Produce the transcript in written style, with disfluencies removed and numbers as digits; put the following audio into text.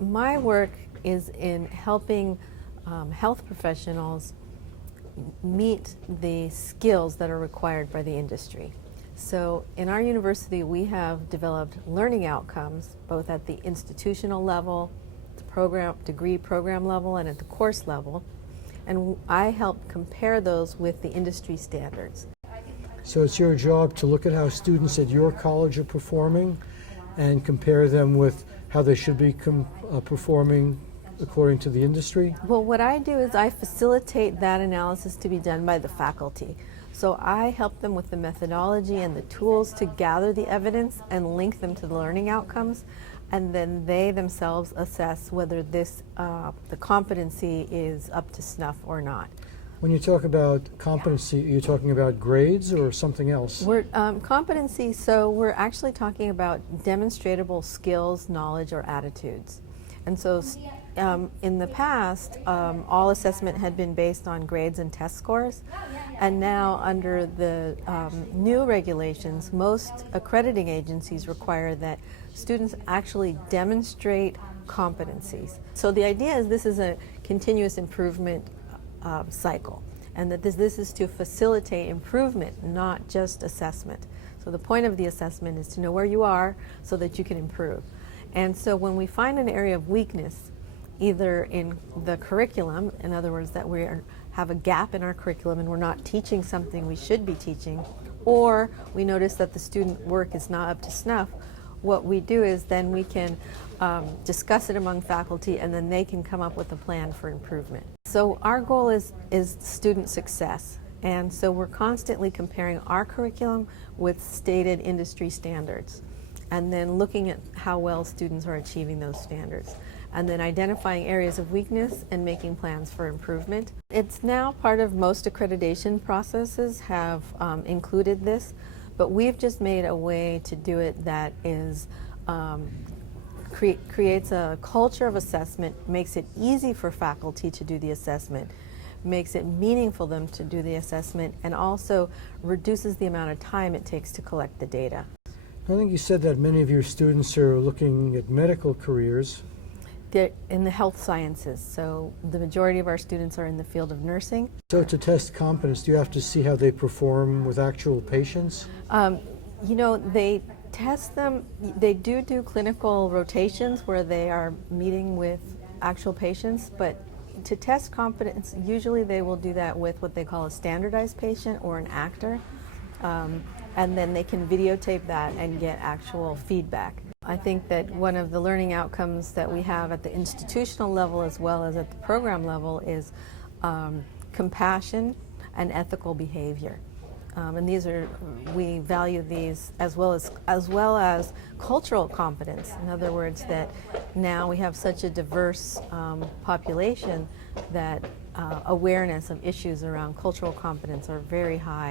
My work is in helping health professionals meet the skills that are required by the industry. So in our university, we have developed learning outcomes both at the institutional level, the degree program level, and at the course level. And I help compare those with the industry standards. So it's your job to look at how students at your college are performing and compare them with how they should be performing according to the industry? Well, what I do is I facilitate that analysis to be done by the faculty. So I help them with the methodology and the tools to gather the evidence and link them to the learning outcomes, and then they themselves assess whether the competency is up to snuff or not. When you talk about competency, are you talking about grades or something else? Competency, so we're actually talking about demonstrable skills, knowledge, or attitudes. And so in the past, all assessment had been based on grades and test scores. And now under the new regulations, most accrediting agencies require that students actually demonstrate competencies. So the idea is this is a continuous improvement cycle, and that this is to facilitate improvement, not just assessment. So the point of the assessment is to know where you are so that you can improve. And so when we find an area of weakness, either in the curriculum, in other words, that we have a gap in our curriculum and we're not teaching something we should be teaching, or we notice that the student work is not up to snuff, what we do is then we can discuss it among faculty, and then they can come up with a plan for improvement. So our goal is student success, and so we're constantly comparing our curriculum with stated industry standards, and then looking at how well students are achieving those standards, and then identifying areas of weakness and making plans for improvement. It's now part of most accreditation processes have included this, but we've just made a way to do it that is creates a culture of assessment, makes it easy for faculty to do the assessment, makes it meaningful for them to do the assessment, and also reduces the amount of time it takes to collect the data. I think you said that many of your students are looking at medical careers. They're in the health sciences, so the majority of our students are in the field of nursing. So to test competence, do you have to see how they perform with actual patients? You know, they test them, they do clinical rotations where they are meeting with actual patients, but to test competence, usually they will do that with what they call a standardized patient or an actor, and then they can videotape that and get actual feedback. I think that one of the learning outcomes that we have at the institutional level as well as at the program level is compassion and ethical behavior. And we value these as well as cultural competence. In other words, that now we have such a diverse population that awareness of issues around cultural competence are very high.